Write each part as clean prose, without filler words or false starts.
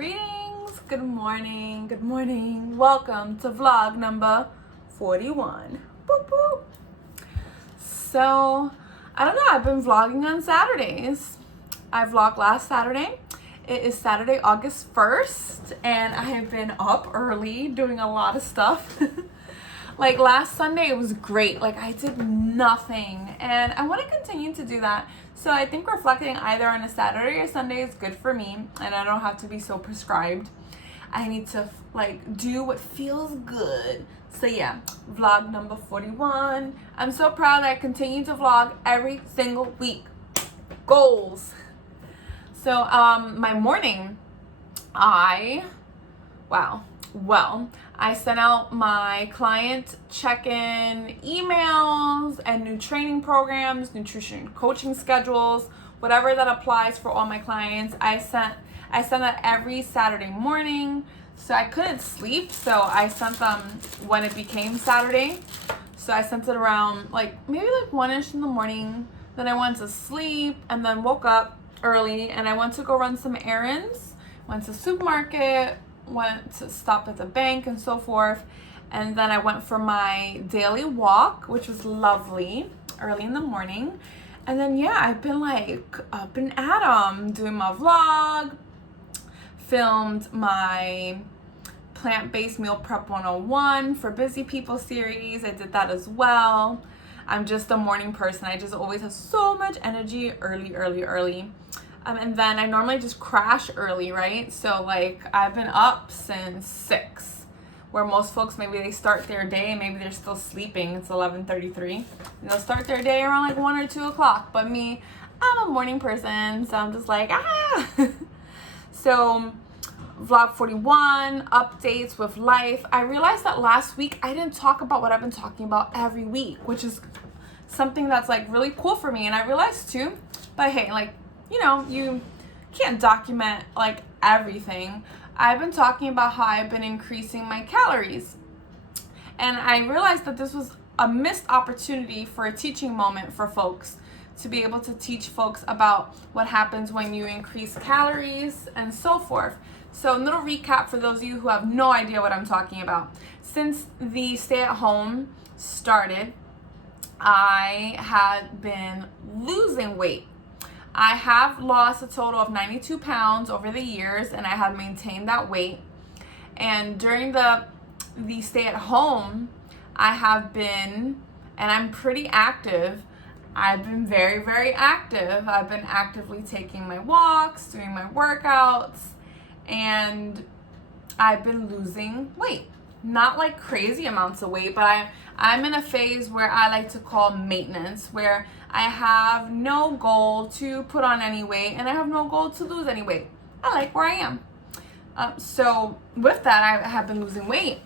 Greetings, good morning. Welcome to vlog number 41. Boop, boop. So, I don't know, I've been vlogging on Saturdays. I vlogged last Saturday. It is Saturday, August 1st, and I have been up early doing a lot of stuff. Like last Sunday, it was great. Like I did nothing, and I want to continue to do that. So I think reflecting either on a Saturday or Sunday is good for me, and I don't have to be so prescribed. I need to like do what feels good. So yeah, vlog number 41. I'm so proud that I continue to vlog every single week. Goals. So my morning, I sent out my client check-in emails and new training programs, nutrition coaching schedules, whatever that applies for all my clients. I sent that every Saturday morning. So I couldn't sleep, so I sent them when it became Saturday. So I sent it around maybe 1ish in the morning. Then I went to sleep and then woke up early and I went to go run some errands. Went to the supermarket, went to stop at the bank and so forth, and then I went for my daily walk, which was lovely, early in the morning. And then yeah, I've been up and at 'em, doing my vlog, filmed my plant-based meal prep 101 for Busy People series. I did that as well. I'm just a morning person. I just always have so much energy early. And then I normally just crash early, right? So I've been up since 6, where most folks, maybe they start their day, maybe they're still sleeping. It's 11:33. And they'll start their day around 1 or 2 o'clock. But me, I'm a morning person, so I'm just So vlog 41, updates with life. I realized that last week I didn't talk about what I've been talking about every week, which is something that's really cool for me. And I realized too, but hey, you can't document everything. I've been talking about how I've been increasing my calories. And I realized that this was a missed opportunity for a teaching moment for folks, to be able to teach folks about what happens when you increase calories and so forth. So a little recap for those of you who have no idea what I'm talking about. Since the stay-at-home started, I had been losing weight. I have lost a total of 92 pounds over the years, and I have maintained that weight. And during the stay at home, I have been, and I'm pretty active. I've been very, very active. I've been actively taking my walks, doing my workouts, and I've been losing weight. Not crazy amounts of weight, but I'm in a phase where I like to call maintenance, where I have no goal to put on any weight and I have no goal to lose any weight. I like where I am. So with that, I have been losing weight.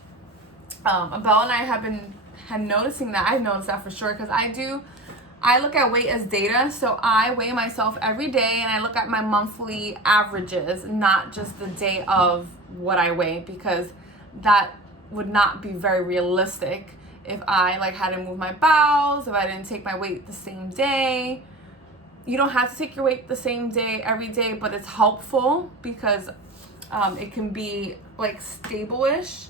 Abel and I have noticing that. I've noticed that for sure, because I look at weight as data. So I weigh myself every day and I look at my monthly averages, not just the day of what I weigh, because that would not be very realistic if I had to move my bowels, if I didn't take my weight the same day. You don't have to take your weight the same day every day, but it's helpful because it can be stable-ish.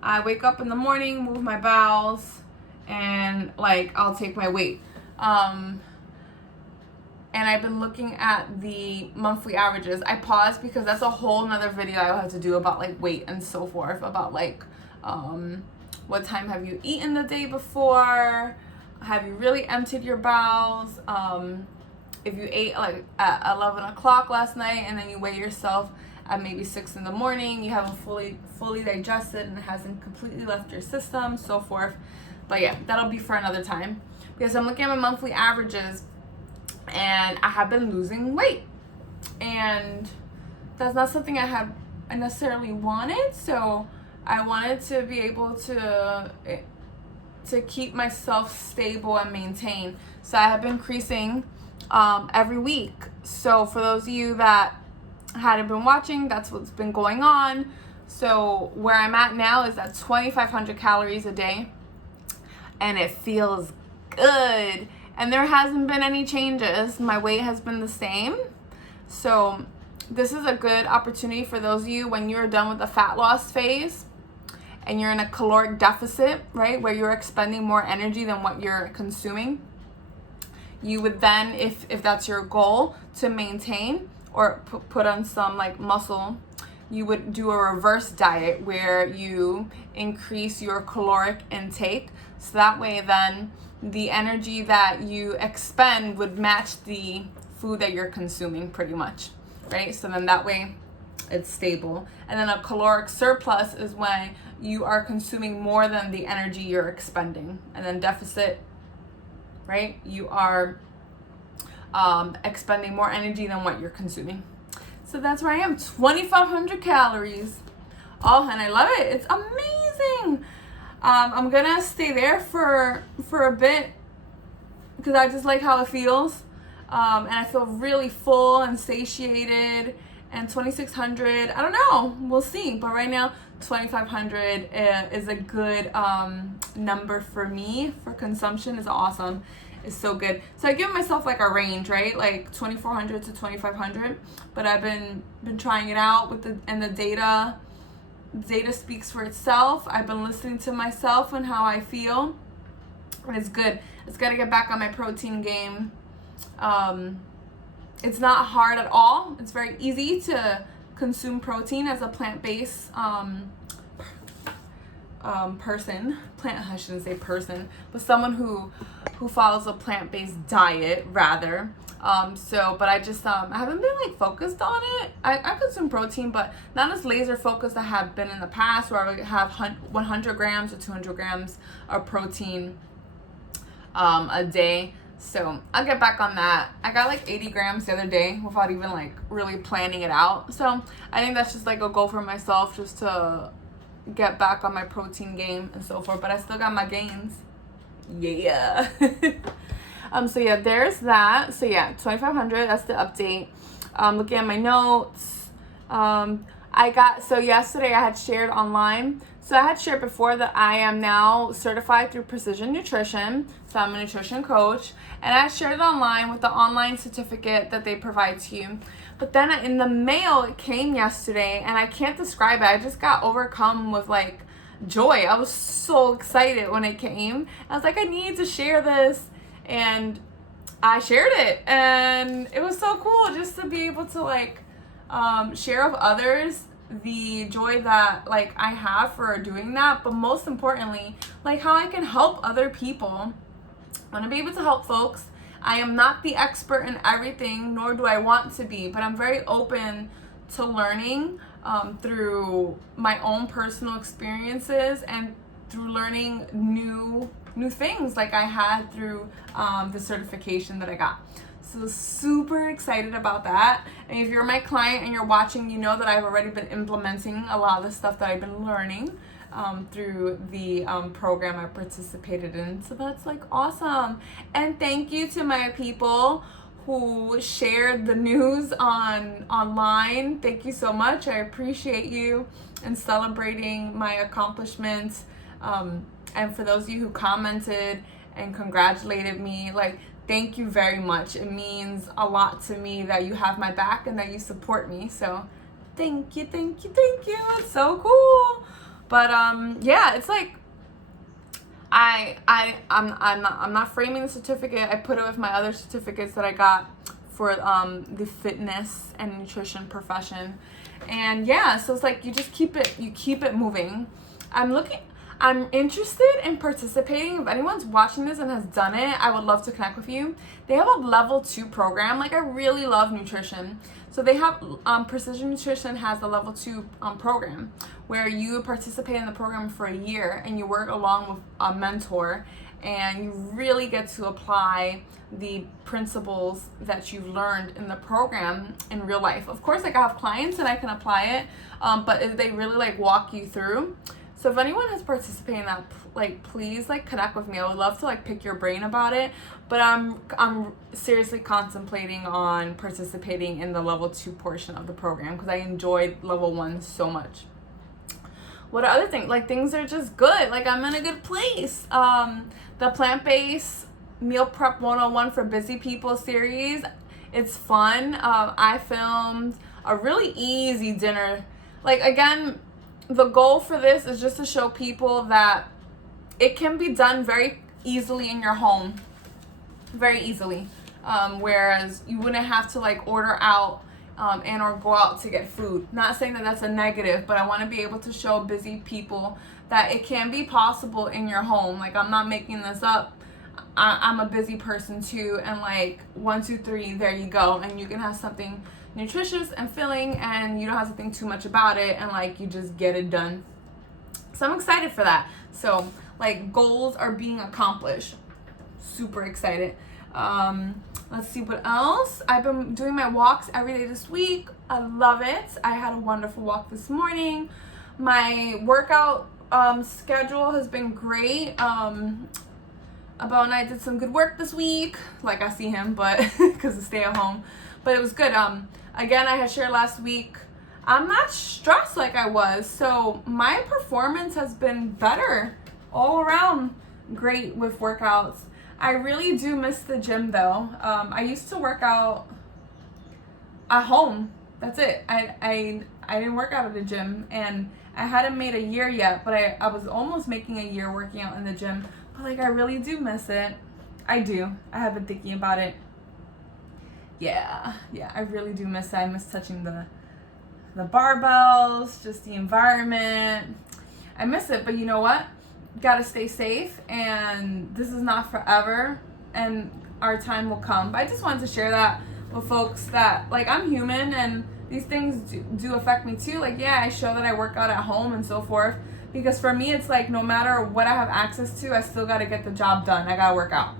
I wake up in the morning, move my bowels, and I'll take my weight. And I've been looking at the monthly averages. I paused because that's a whole nother video I will have to do about weight and so forth, about what time have you eaten the day before, have you really emptied your bowels, if you ate at 11 o'clock last night and then you weigh yourself at maybe 6 in the morning, you haven't fully digested and it hasn't completely left your system, so forth. But yeah, that'll be for another time, because I'm looking at my monthly averages and I have been losing weight, and that's not something I necessarily wanted. So I wanted to be able to keep myself stable and maintain. So I have been increasing every week. So for those of you that hadn't been watching, that's what's been going on. So where I'm at now is at 2,500 calories a day, and it feels good. and there hasn't been any changes. My weight has been the same. So this is a good opportunity for those of you when you're done with the fat loss phase and you're in a caloric deficit, right, where you're expending more energy than what you're consuming. You would then, if that's your goal to maintain or put on some like muscle, you would do a reverse diet where you increase your caloric intake. So that way then the energy that you expend would match the food that you're consuming pretty much, right? So then that way it's stable. And then a caloric surplus is when you are consuming more than the energy you're expending. And then deficit, right? You are expending more energy than what you're consuming. So that's where I am, 2,500 calories. Oh, and I love it. It's amazing. I'm gonna stay there for a bit because I just like how it feels. And I feel really full and satiated. And 2,600, I don't know, we'll see. But right now, 2,500 is a good number for me. For consumption is awesome. It's so good. So I give myself like a range, right? Like 2,400 to 2,500. But I've been trying it out with the data. Data speaks for itself. I've been listening to myself and how I feel. And it's good. It's got to get back on my protein game. It's not hard at all. It's very easy to consume protein as a plant-based person. I shouldn't say person, but someone who follows a plant-based diet rather. But I just I haven't been like focused on it. I consume protein, but not as laser focused as I have been in the past, where I would have 100 grams or 200 grams of protein a day. So I'll get back on that. I got like 80 grams the other day without even like really planning it out. So I think that's just like a goal for myself, just to get back on my protein game and so forth. But I still got my gains. Yeah. So yeah, there's that. So yeah, 2,500, that's the update. Looking at my notes. So yesterday I had shared online. So I had shared before that I am now certified through Precision Nutrition. So I'm a nutrition coach. And I shared it online with the online certificate that they provide to you. But then in the mail, it came yesterday, and I can't describe it. I just got overcome with like joy. I was so excited when it came. I was like, I need to share this. And I shared it. And it was so cool just to be able to like share with others the joy that like I have for doing that, but most importantly, like how I can help other people. I want to be able to help folks. I am not the expert in everything, nor do I want to be, but I'm very open to learning through my own personal experiences and through learning new things like I had through the certification that I got. So super excited about that. And if you're my client and you're watching, you know that I've already been implementing a lot of the stuff that I've been learning through the program I participated in. So that's like awesome. And thank you to my people who shared the news online. Thank you so much. I appreciate you and celebrating my accomplishments. And for those of you who commented and congratulated me, like, thank you very much. It means a lot to me that you have my back and that you support me. So thank you, thank you, thank you. It's so cool. But yeah, it's like I'm not framing the certificate. I put it with my other certificates that I got for the fitness and nutrition profession. And yeah, so it's like you keep it moving. I'm interested in participating. If anyone's watching this and has done it, I would love to connect with you. They have a level 2 program. Like, I really love nutrition. So they have, Precision Nutrition has a level 2 program where you participate in the program for a year and you work along with a mentor and you really get to apply the principles that you've learned in the program in real life. Of course, like, I have clients and I can apply it, but they really like walk you through. So if anyone has participated in that, like, please like connect with me. I would love to like pick your brain about it. But I'm seriously contemplating on participating in the level 2 portion of the program because I enjoyed level 1 so much. What other things? Like, things are just good. Like, I'm in a good place. The plant-based Meal Prep 101 for Busy People series. It's fun. I filmed a really easy dinner. Like, again, the goal for this is just to show people that it can be done very easily in your home. Very easily. Whereas you wouldn't have to like order out and or go out to get food. Not saying that that's a negative, but I want to be able to show busy people that it can be possible in your home. Like, I'm not making this up. I'm a busy person too, and like 1, 2, 3, there you go, and you can have something nutritious and filling, and you don't have to think too much about it, and like you just get it done. So I'm excited for that. So like, goals are being accomplished. Super excited. Let's see what else. I've been doing my walks every day this week. I love it. I had a wonderful walk this morning. My workout schedule has been great. Abel and I did some good work this week. Like, I see him, but because I stay at home. But it was good. Again, I had shared last week, I'm not stressed like I was. So my performance has been better all around. Great with workouts. I really do miss the gym though. I used to work out at home. That's it. I didn't work out at the gym, and I hadn't made a year yet, but I was almost making a year working out in the gym. But like, I really do miss it. I do. I have been thinking about it. Yeah, I really do miss it. I miss touching the barbells, just the environment. I miss it, but you know what? Gotta stay safe, and this is not forever, and our time will come. But I just wanted to share that with folks, that like, I'm human, and these things do affect me too. Like, yeah, I show that I work out at home and so forth, because for me it's like, no matter what I have access to, I still gotta get the job done. I gotta work out,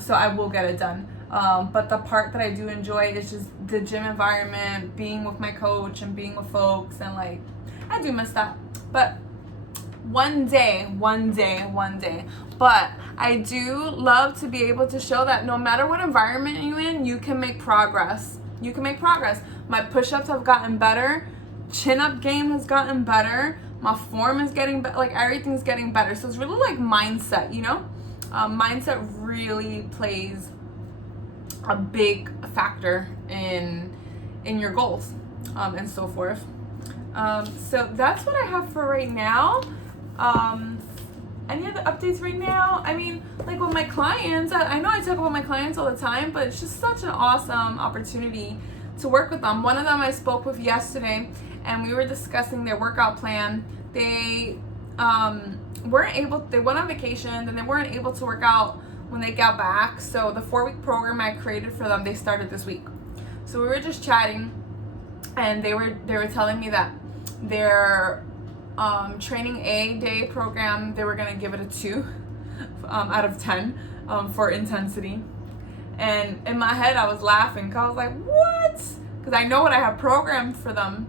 so I will get it done. But the part that I do enjoy is just the gym environment, being with my coach and being with folks, and like, I do miss that. But one day. But I do love to be able to show that no matter what environment you're in, you can make progress. My push-ups have gotten better. Chin-up game has gotten better. My form is getting better. Like, everything's getting better. So it's really like mindset, you know? Mindset really plays a big factor in your goals, and so forth. So that's what I have for right now. Any other updates right now? I mean, like with my clients, I know I talk about my clients all the time, but it's just such an awesome opportunity to work with them. One of them I spoke with yesterday, and we were discussing their workout plan. They they went on vacation, and they weren't able to work out when they got back. So the 4-week program I created for them, they started this week. So we were just chatting, and they were telling me that their training A day program, they were gonna give it a 2 out of 10 for intensity. And in my head I was laughing, because I was like, what? Because I know what I have programmed for them,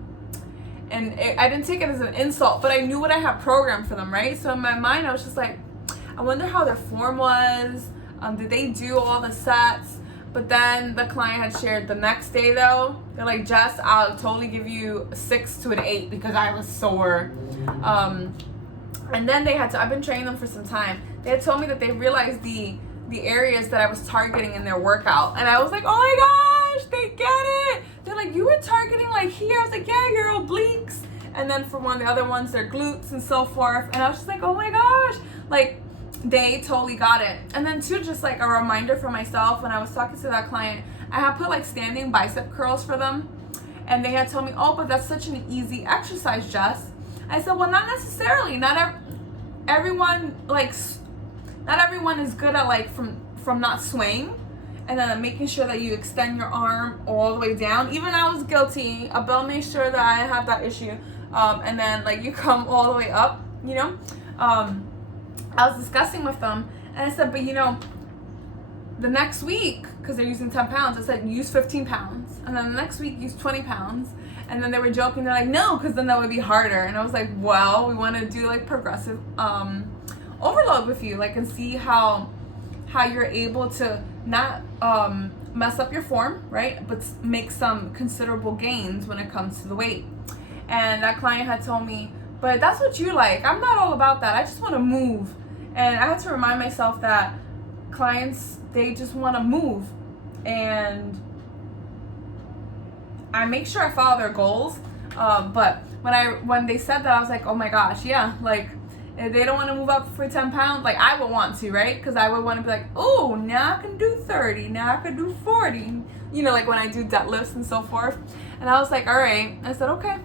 and I didn't take it as an insult, but I knew what I had programmed for them, right? So in my mind I was just like, I wonder how their form was. Did they do all the sets? But then the client had shared the next day though, they're like, Jess, I'll totally give you a 6 to an 8 because I was sore. And then I've been training them for some time. They had told me that they realized the areas that I was targeting in their workout. And I was like, oh my gosh, they get it. They're like, you were targeting like here. I was like, yeah, your obliques. And then for one of the other ones, their glutes and so forth. And I was just like, oh my gosh. Like, they totally got it. And then too, just like a reminder for myself, when I was talking to that client, I had put like standing bicep curls for them, and they had told me, oh, but that's such an easy exercise, Jess. I said, well, not necessarily. Not everyone is good at like from not swaying, and then making sure that you extend your arm all the way down. Even I was guilty. Abel made sure that I have that issue, and then like you come all the way up, you know. I was discussing with them, and I said, but you know, the next week, because they're using 10 pounds, I said, use 15 pounds. And then the next week, use 20 pounds. And then they were joking. They're like, no, because then that would be harder. And I was like, well, we want to do like progressive overload with you, like, and see how you're able to not mess up your form, right? But make some considerable gains when it comes to the weight. And that client had told me, but that's what you like. I'm not all about that. I just want to move. And I had to remind myself that clients, they just want to move, and I make sure I follow their goals. But when they said that, I was like, oh my gosh, yeah, like if they don't want to move up for 10 pounds, like I would want to, right? Because I would want to be like, oh, now I can do 30, now I can do 40, you know, like when I do deadlifts and so forth. And I was like, all right. I said, okay.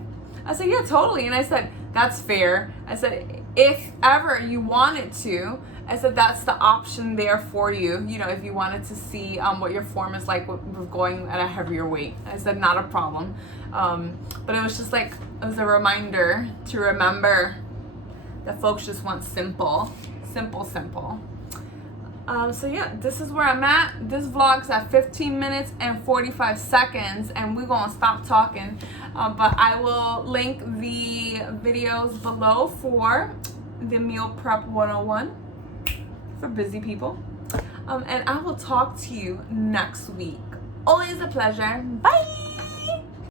I said, yeah, totally. And I said, that's fair. I said, if ever you wanted to, I said, that's the option there for you, you know, if you wanted to see what your form is like with going at a heavier weight. I said, not a problem. But it was just like, it was a reminder to remember that folks just want simple. So yeah, this is where I'm at. This vlog's at 15 minutes and 45 seconds, and we're gonna stop talking. But I will link the videos below for the Meal Prep 101 for busy people. And I will talk to you next week. Always a pleasure. Bye!